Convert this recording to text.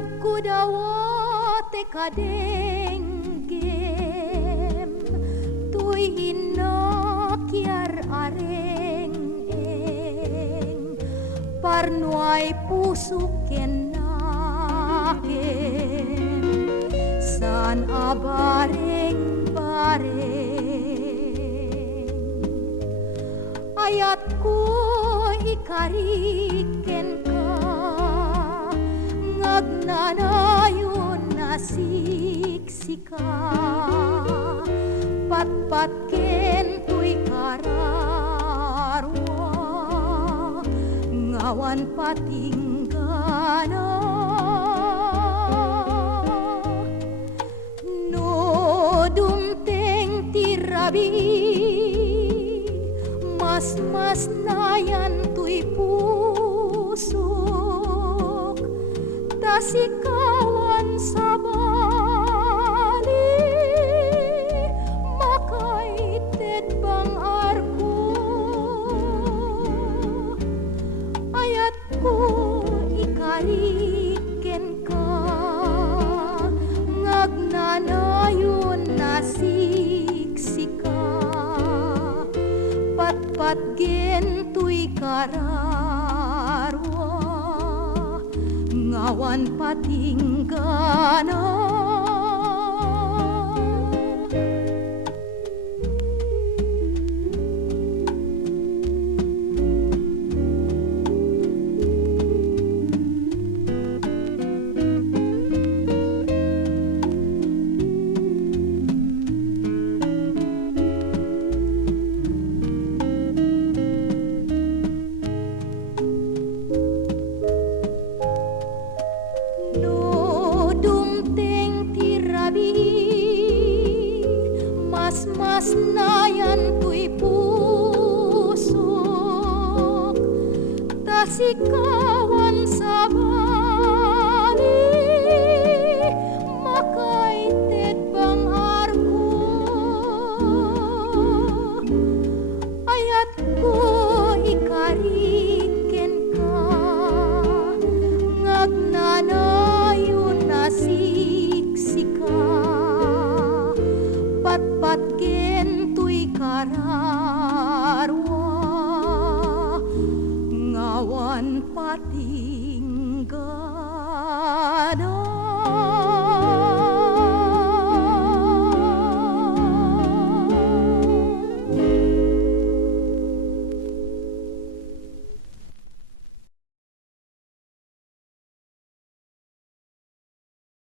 Nagkudawate kadenggem tuy inakyar areng-eng parnuay pusuken nakem san abareng-bareng ayat ko ikariken ka ngagnanayon na siksika patpat ken tuy kararwa ngawan patinggana no dumteng tirabi mas nayan tuy pusok tasikawan sa bali makaited bang arko ayat ko ikariken ka ngagnanayon na siksika patpat gen tuy kararwa ngawan patinggana mas nayan tuy pusok tasika